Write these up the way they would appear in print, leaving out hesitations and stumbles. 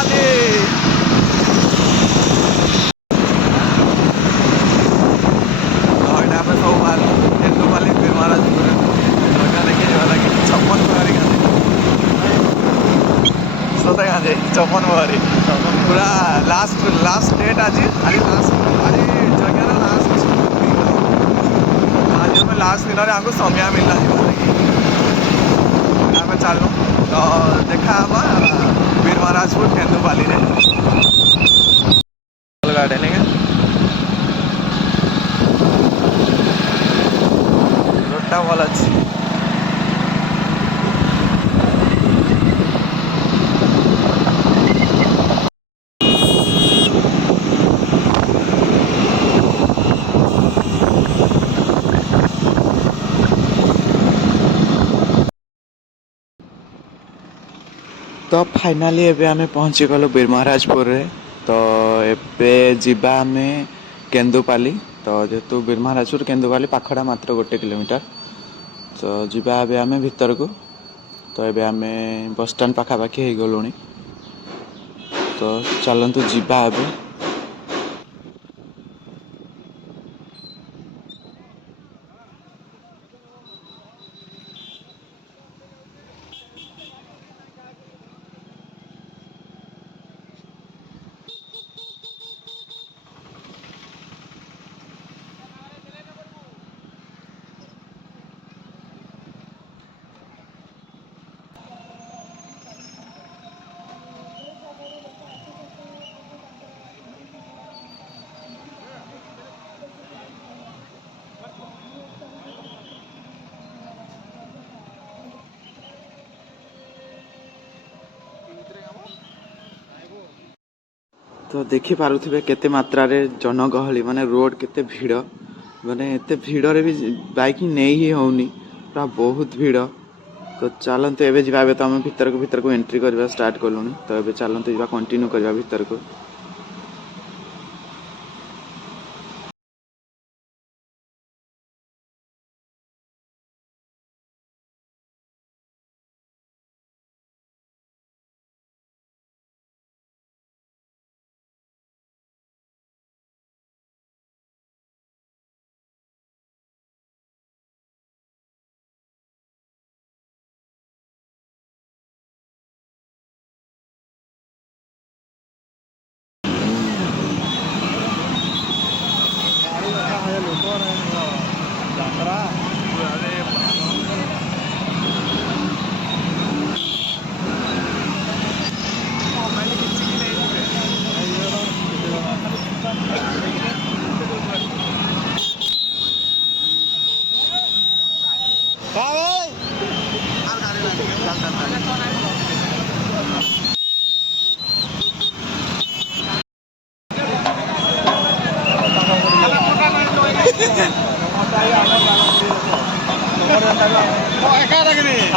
କେନ୍ଦୁପାଲି ଏଇଟା ଆମେ ସବୁ ବାହାରିଲୁ କେନ୍ଦୁପାଲି ମହାରାଜପୁର ଜାଗା ଦେଖି ଯିବା ଲାଗି ଛପନ ପ୍ରହରୀ ଗାଁରେ ସତେ ଗାଁରେ ଛପନ ପ୍ରହରୀ ପୁରା ଲାଷ୍ଟ ଡେଟ୍ ଆଜି ଯଜ୍ଞର ଲାଷ୍ଟ आज हमें लास्ट दिन हमको समय मिलला जीवा लगी आम चलू तो देखा वीर महाराजपुर केन्दुपाली गार्डन रोडटा भल अच्छी तो फाइनाली एबे आमे पहुँची गलु वीर महाराजपुर रे तो एबे जीवा आमे केन्दुपाली तो जेहेतु वीर महाराजपुर केन्दुपाली पाखड़ा मात्र 1 किलोमीटर तो जीवा एबे आमे भीतर को तो एबे आमे बस स्टैंड पाखापाखि हो गलुनी तो चलतु जीवा एबे तो देखी पारुथिबे केते मात्रा रे जनगहली माने रोड केते भीड़ माने एते भीड़ रे भी बाइक नहीं ही होनी पूरा बहुत भीड़ तो चलते एबे जिबा एबे तो हम भीतर को एंट्री करबा स्टार्ट करलुनी तो एबे चलते जिबा कंटिन्यू करबा भीतर को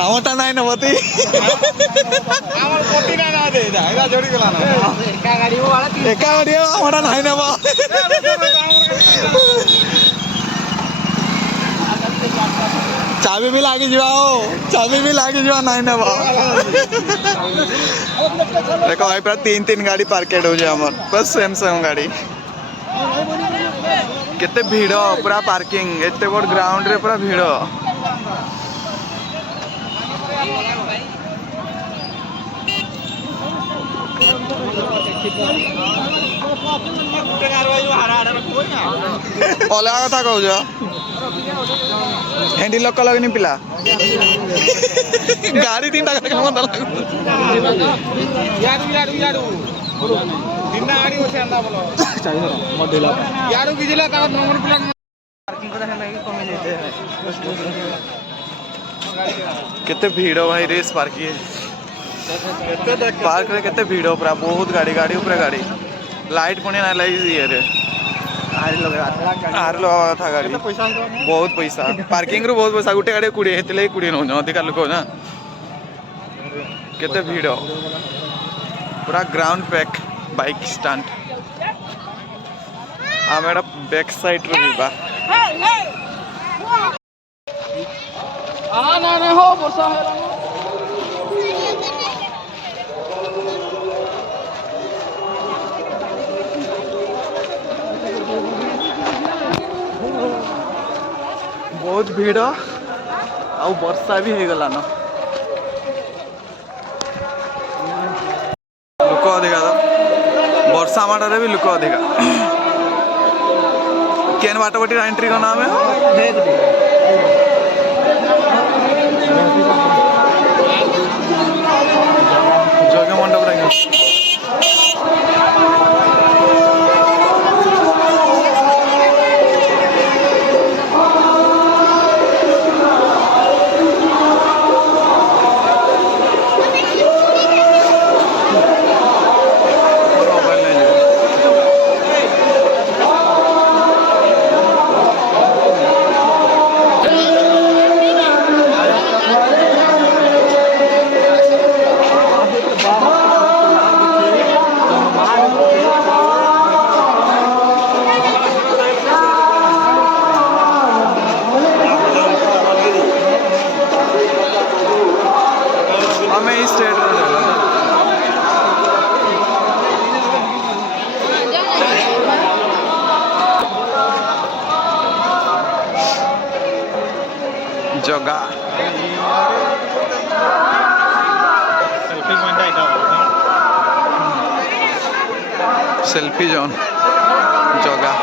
आमटा नहीं ना बती आमर पोती ना ना दे इधर जोड़ी गला ना एका गाड़ी आमटा नहीं ना बा चाबी भी लागी जीवा नहीं ना बा देखो भाई पूरा 3 गाड़ी पार्केड हो जाए हमर बस सेम गाड़ी केते भीड़ पूरा पार्किंग एते बड़ ग्राउंड रे पूरा भीड़ अलग कथा कौच हेंडी लोक लगनी पिला गाड़ी 3 टा केते भीड़ भाई रेस पार्क रे केते भीड़ पूरा बहुत गाड़ी ऊपर गाड़ी लाइट पुणी ना लगी ये रे आर लगा था गाड़ी बहुत पैसा पार्किंग रू बहुत पैसा गोटे गाड़ी 20 हेतले 20 नौ अधिका लोक ना केते भीड़ पूरा ग्राउंड पैक बाइक स्टैंड आम एटा बैक साइड रू जीवा ना हो वर्षा बहुत भीड़ आ वर्षा भी हो गलान लोक अधिका तो वर्षा माड़े भी लोक अधिका केन बाट बाटी एंट्री करना आम जग मंडप जगा सेल्फी जोन जगा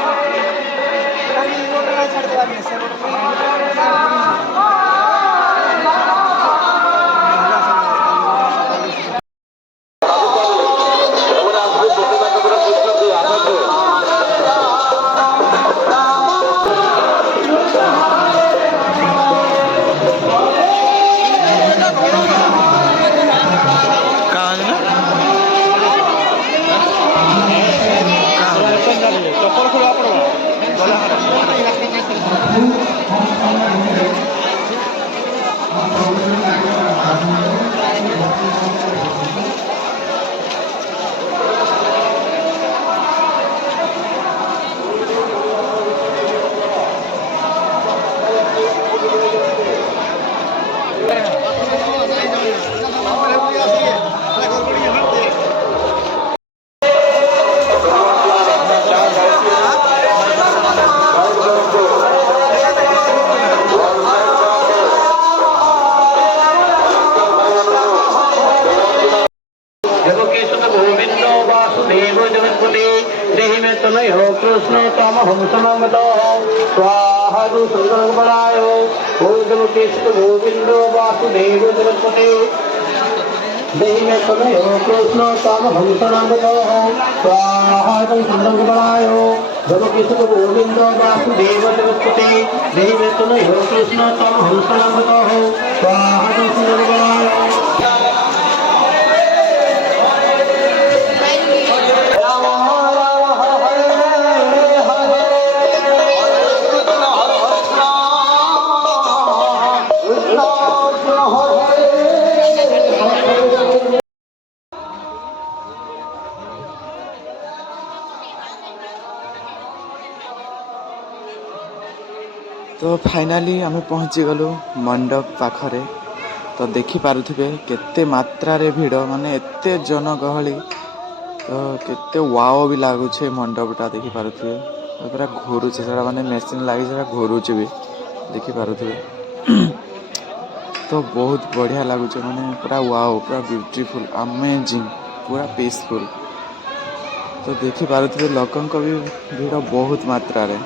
कृष्ण तम हम समंगत स्वाहा सुंदर बनायो कृष्ण गोविंदो वासुदेव जगत्पते देहि में तुम्हें हो कृष्ण तम हम समंगत स्वाहा सुंदर बनायो कृष्ण गोविंदो वासुदेव जगत्पते देहि में तुम्हें हो कृष्ण तम हम समंगत स्वाहा सुंदर बनायो तो फाइनाली आम पहुँची गलु मंडप पाखरे तो देखी पारुथिबे केते मात्रा रे भीड़ माने एते जनगहली तो केते वाओ भी लागुछे मंडपटा देखी पारुथिबे पूरा घुरुछे सेटा माने मेसिन लागि सेटा घुरुछे भी देखी पारुथिबे तो बहुत बढ़िया लागुछे माने पूरा वाओ पूरा ब्यूटीफुल अमेजिंग पूरा पीसफुल तो देखी पारुथिबे लोकंक भी भीड़ बहुत मात्रा रे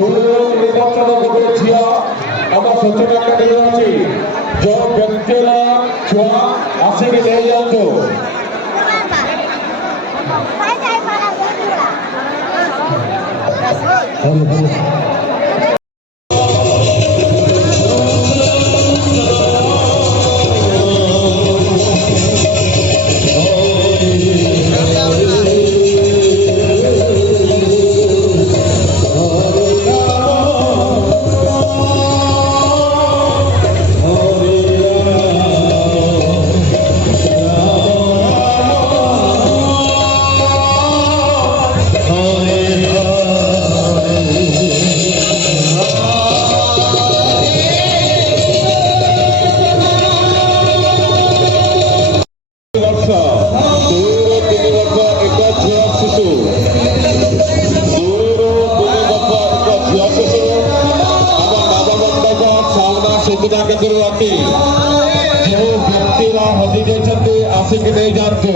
ନିର୍ବାଚନ ଗୋଟେ ଝିଅ ଆମ ସୂଚନା କାଟି ଅଛି ଯୋଉ ବ୍ୟକ୍ତିର ଛୁଆ ଆସିକି ନେଇଯାଆନ୍ତୁ। ସୁବିଧା କେନ୍ଦ୍ରରୁ ଅଟି ଯେଉଁ ବ୍ୟକ୍ତିର ହଜି ଯାଇଛନ୍ତି ଆସିକି ନେଇଯାଆନ୍ତୁ।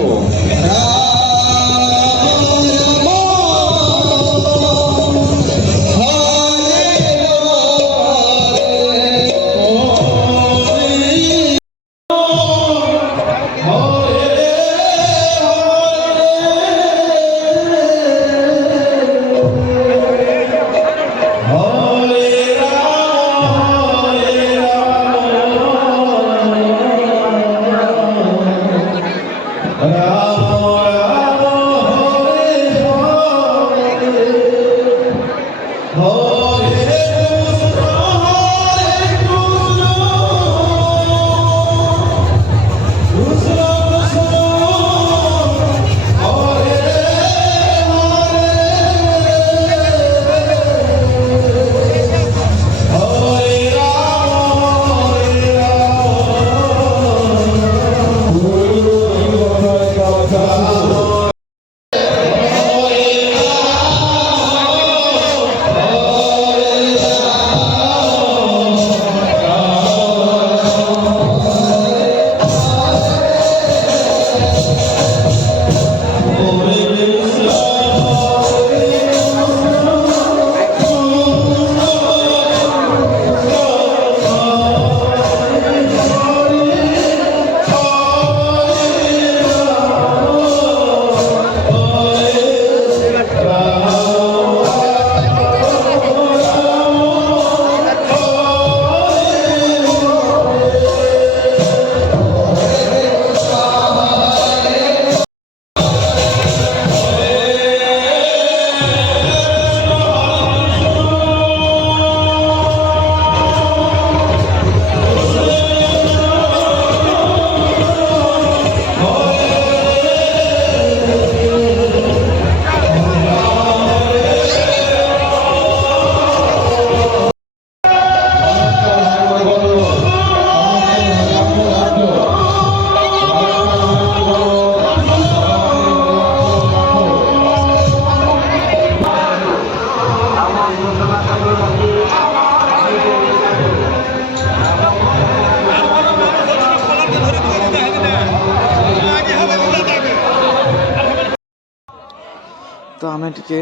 तो आम टे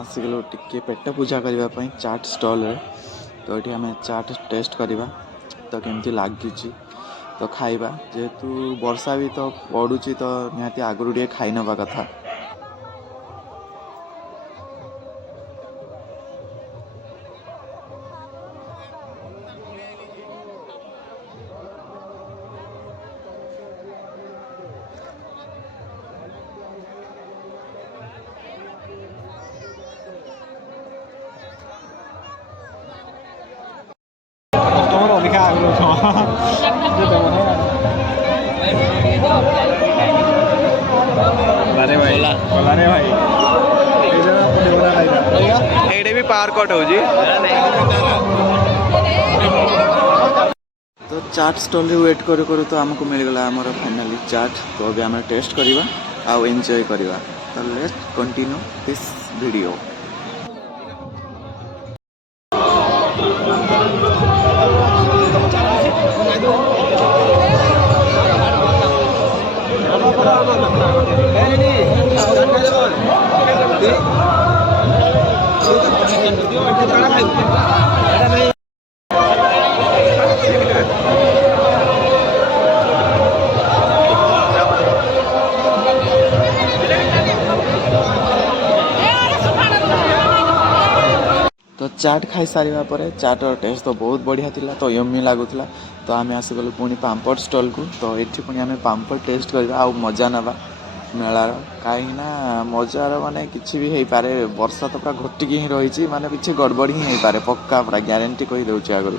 आसिगलु टे पेट पूजा करने चाट स्टॉल रे। तो ये आम चाट टेस्ट करवा तो केमती लगी तो खाइबा जेहेतु वर्षा भी तो पड़ुची तो निहाती आगुरी टे खाई नवा कथा। एडे भी पावर कट हो जी। तो चाट स्टॉल रे वेट करू करू तो आमको मिलगला आमर फाइनली चाट। तो अभी आम टेस्ट करवा आउ एंजॉय करवा। तो लेट्स कंटिन्यू दिस वीडियो। तो चाट खाई सारिबा परे चाटर टेस्ट तो बहुत बढ़िया थिला तो यम्मी लागुथला तो आमे आसी गलु पुणी पाम्पड़ स्टॉल को तो एठी पुणी आमे पाम्पड़ टेस्ट करबा आ मजा नबा मेलार कहीं ना मजार माने किछि भी हेई पारे वर्षा तो पूरा घोटिकी ही रही माने किछि गड़बड़ ही हेई पारे पक्का पूरा ग्यारंटी कहि दउछि आगरु।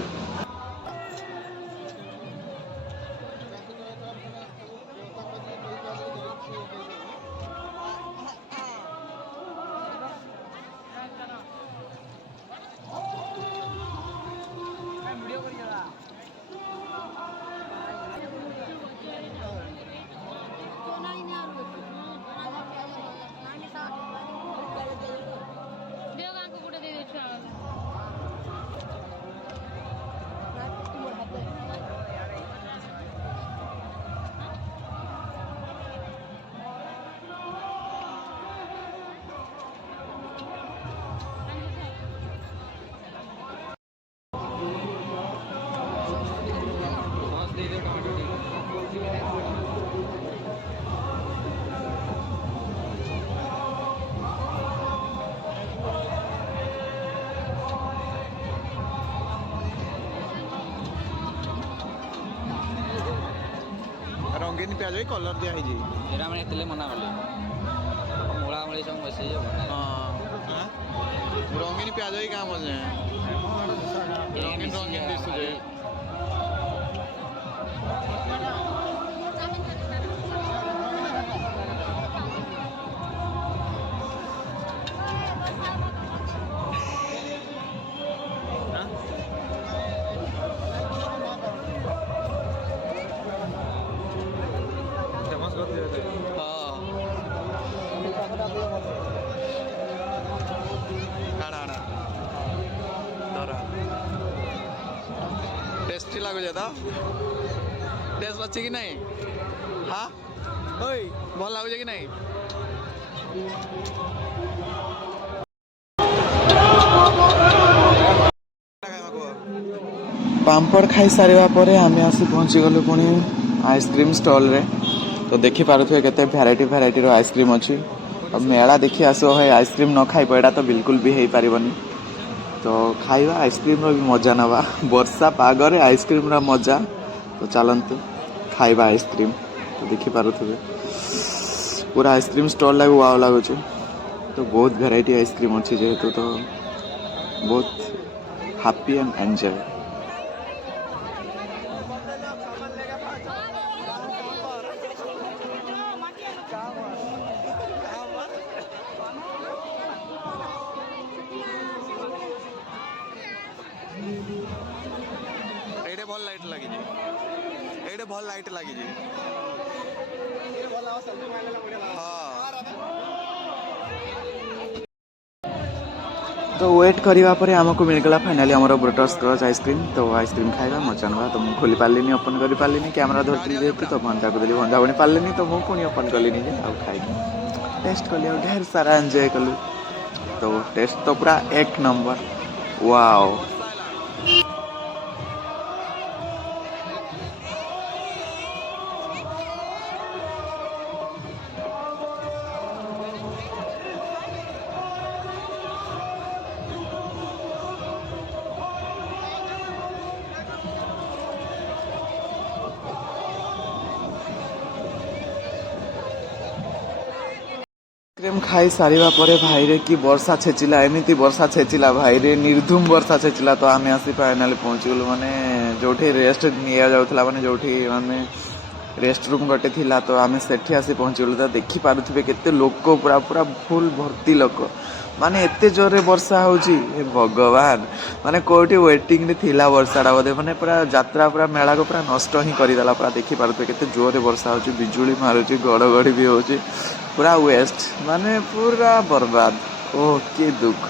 रंगीन प्याज कलर दिया है जी ଏରା ମାନେ ଏତେଲେ ମନା କଲେ ମୂଳା ମୂଳି ସବୁ ବସେଇ हाँ रंगीन प्याज ही काम बोलते हैं रंगीन रंगीन दिसुजे टेस्टी लगुचे तो टेस्ट अच्छी कि नहीं हाँ ओए भल लगुचे कि नहीं पाम्पड़ खाई सारिबा परे आमे आसी पहुंची गलु पुणी आइसक्रीम स्टॉल रे तो देखि पारुथे केते वैरायटी रो आइसक्रीम अछि अब मेला देखि आसो है आइसक्रीम न खाई पड़ा तो बिल्कुल भी हेई पारिबनी तो खाइबा आइसक्रीम रो भी मजा नबा वर्षा पागरे आइसक्रीम रो मजा तो चलंतु खाइबा आइसक्रीम तो देखि पारुथे पूरा आइसक्रीम स्टॉल लागू वाव लागु तो बहुत वैरायटी आइसक्रीम अछि जेहेतु तो बहुत हैप्पी एंड एंजॉय एडे भल लाइट लगी जी एडे भल लाइट लगी जी तो वेट करने पर आमको मिलगला फाइनाली आम ब्रोटर्स क्रच आइसक्रीम तो आइसक्रीम खाଇବା मजा ना तो मुझे खोली पार्ली ओपन कर पार्ली कैमेरा धरती जेहतु तो भंजा को देली भंजा बनी पार्ली तो मुझे पुणी ओपन कली खाई टेस्ट कली ढेर सारा एंजॉय कलु तो टेस्ट तो पूरा एक नंबर वाओ आइसक्रीम खाई सारिबा परे भाई रे कि वर्षा छेचिला एमिति वर्षा छेचिला भाई रे निर्धूम वर्षा छेचिला तो आमे आसी फाइनली पहुंची गलु माने जोठी रेस्ट निया जाउथला माने जोठी माने रेस्ट रूम गटे थिला तो आमे सेठी आसी पहुंची गलु तो देखि पारुथिबे केते लोक पूरा पूरा फुल भर्ती लोक माने एते जोरे वर्षा होउची हे भगवान माने कोठी वेटिंग रे थिला वर्षाडा बोधे माने पूरा यात्रा पूरा मेला को पूरा नष्ट ही करि देला पूरा देखि पारुथिबे केते जोरे वर्षा होउची बिजुली मारुची गड़गड़ी भी होउची पूरा वेस्ट माने पूरा बर्बाद ओह के दुख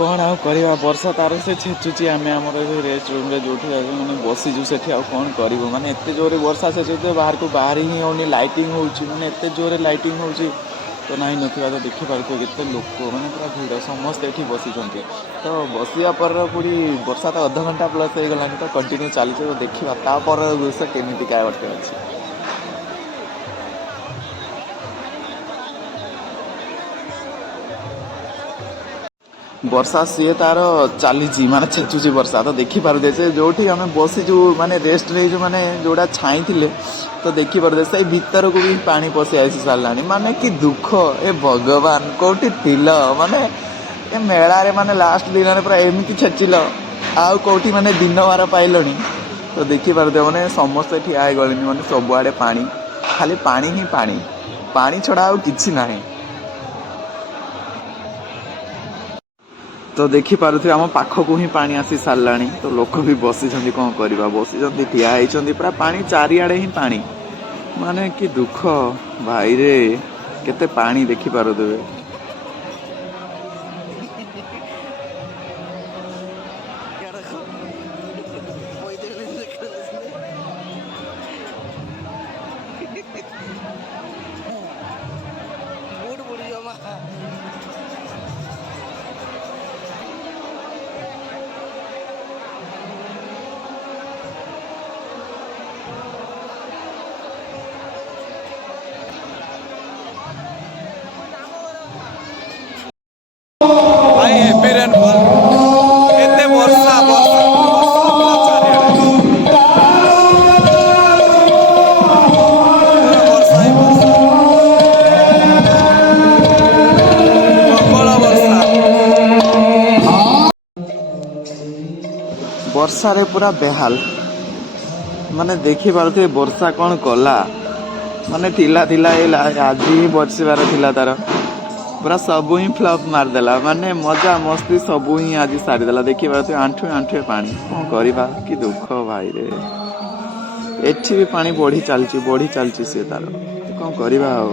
କ'ଣ ଆଉ କରିବା ବର୍ଷା ତାର ସେ ଛେଚୁଛି ଆମେ ଆମର ରେଷ୍ଟ ରୁମ୍ରେ ଯେଉଁଠି ମାନେ ବସିଛୁ ସେଠି ଆଉ କ'ଣ କରିବୁ ମାନେ ଏତେ ଜୋରରେ ବର୍ଷା ଛେଚୁଛି ବାହାରକୁ ବାହାରି ହିଁ ହେଉନି ଲାଇଟିଂ ହେଉଛି ମାନେ ଏତେ ଜୋରରେ ଲାଇଟିଂ ହେଉଛି ତ ନାହିଁ ନଥିବା ତ ଦେଖିପାରୁଥିବ କେତେ ଲୋକ ମାନେ ପୁରା ଭିଡ଼ ସମସ୍ତେ ଏଠି ବସିଛନ୍ତି ତ ବସିବା ପରେ ପୁଣି ବର୍ଷା ତ ଅଧଘଣ୍ଟା ପ୍ଲସ୍ ହେଇଗଲାଣି ତ କଣ୍ଟିନ୍ୟୁ ଚାଲିଛି ତ ଦେଖିବା ତାପରେ ଦୃଶ୍ୟ କେମିତିକା ଗୋଟେ ଅଛି। ବର୍ଷା ସିଏ ତାର ଚାଲିଛି ମାନେ ଛେଚୁଛି ବର୍ଷା ତ ଦେଖିପାରୁଛେ ସେ ଯେଉଁଠି ଆମେ ବସିଛୁ ମାନେ ରେଷ୍ଟ ନେଇଛୁ ମାନେ ଯେଉଁଟା ଛାଇଁଥିଲେ ତ ଦେଖିପାରୁଛେ ସେଇ ଭିତରକୁ ବି ପାଣି ପଶି ଆସି ସାରିଲାଣି ମାନେ କି ଦୁଃଖ ଏ ଭଗବାନ କେଉଁଠି ଥିଲ ମାନେ ଏ ମେଳାରେ ମାନେ ଲାଷ୍ଟ ଦିନରେ ପୁରା ଏମିତି ଛେଚିଲ ଆଉ କେଉଁଠି ମାନେ ଦିନବାର ପାଇଲଣି ତ ଦେଖିପାରୁଥିବ ମାନେ ସମସ୍ତେ ଠିଆ ହେଇଗଲେଣି ମାନେ ସବୁଆଡ଼େ ପାଣି ଖାଲି ପାଣି ହିଁ ପାଣି ପାଣି ଛଡ଼ା ଆଉ କିଛି ନାହିଁ। ତ ଦେଖିପାରୁଥିବେ ଆମ ପାଖକୁ ହିଁ ପାଣି ଆସି ସାରିଲାଣି ତ ଲୋକ ବି ବସିଛନ୍ତି କ'ଣ କରିବା ବସିଛନ୍ତି ଠିଆ ହେଇଛନ୍ତି ପୁରା ପାଣି ଚାରିଆଡ଼େ ହିଁ ପାଣି ମାନେ କି ଦୁଃଖ ଭାଇରେ କେତେ ପାଣି ଦେଖିପାରୁଥିବେ। ଭାଇ ହେଭି ରେନଫଲ୍ ଏତେ ବର୍ଷା ବର୍ଷା ପୁରା ଚାରିଆଡ଼େ ପୁରା ବର୍ଷା ହିଁ ବର୍ଷା ପ୍ରବଳ ବର୍ଷା ବର୍ଷାରେ ପୁରା ବେହାଲ ମାନେ ଦେଖିପାରୁଥିବେ ବର୍ଷା କ'ଣ କଲା ମାନେ ଥିଲା ଆଜି ହିଁ ବର୍ଷିବାର ଥିଲା ତାର ପୁରା ସବୁ ହିଁ ଫ୍ଲପ୍ ମାରିଦେଲା ମାନେ ମଜା ମସ୍ତି ସବୁ ହିଁ ଆଜି ସାରିଦେଲା ଦେଖିପାରୁଥିବେ ଆଣ୍ଠୁଏ ଆଣ୍ଠୁଏ ପାଣି କ'ଣ କରିବା କି ଦୁଃଖ ଭାଇରେ ଏଠି ବି ପାଣି ବଢ଼ି ଚାଲିଛି ସିଏ ତାର କ'ଣ କରିବା ଆଉ।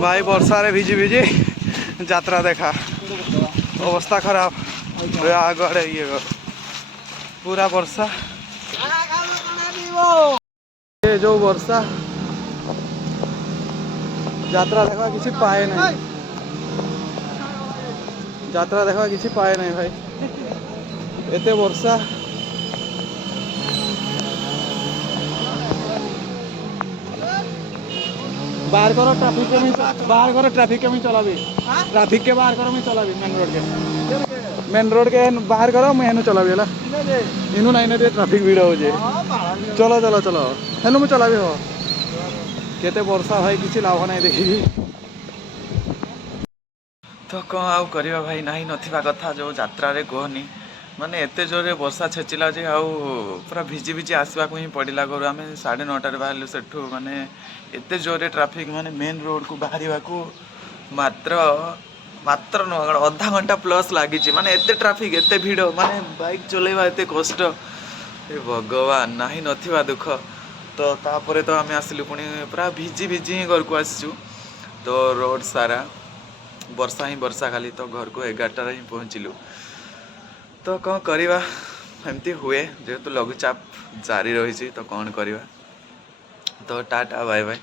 भाई वर्षा रे भिजी भिजी यात्रा देखा अवस्था खराब आगे ये पूरा वर्षा ये जो वर्षा यात्रा देखा किसी पाए नहीं यात्रा देखा किसी पाए नहीं भाई एते वर्षा बाहर करो ट्रैफिक के में चलाबी ट्रैफिक के बाहर करो मैं चलाबी मेन रोड के बाहर करो मैं हेनु चलाबी है इनू नाइन ट्रैफिक भीड़ हो जाए चलो चलो चलो हेनु मैं चलाबी हो केते वर्षा भाई किसी लाभ नहीं देखी तो कौन आउ करवा भाई नहीं नथिबा कथा जो यात्रा रे कहनी माने एते जोरे वर्षा छेचिला जे आउ पूरा भिजी भिजी आसवा को ही पड़िला घर आम 9:30 बाहर सेठू माने एते जोरे ट्रैफिक माने मेन रोड को बाहर को मात्र मात्र आधा घंटा प्लस लगी माने एते ट्रैफिक एते भीड़ माने बाइक चलेवा एते कष्ट ए भगवान नहीं नथिबा दुख तो तापरे तो आम आसिलु पुणी पूरा भिजी भिजी ही घर को आसीचु तो रोड सारा वर्षा खाली तो घर को 11टा ही पहुँचलु तो कौन करवा एमती हुए जेहेतु लघुचाप जारी रही तो कौन करवा तो टाटा बाय बाय।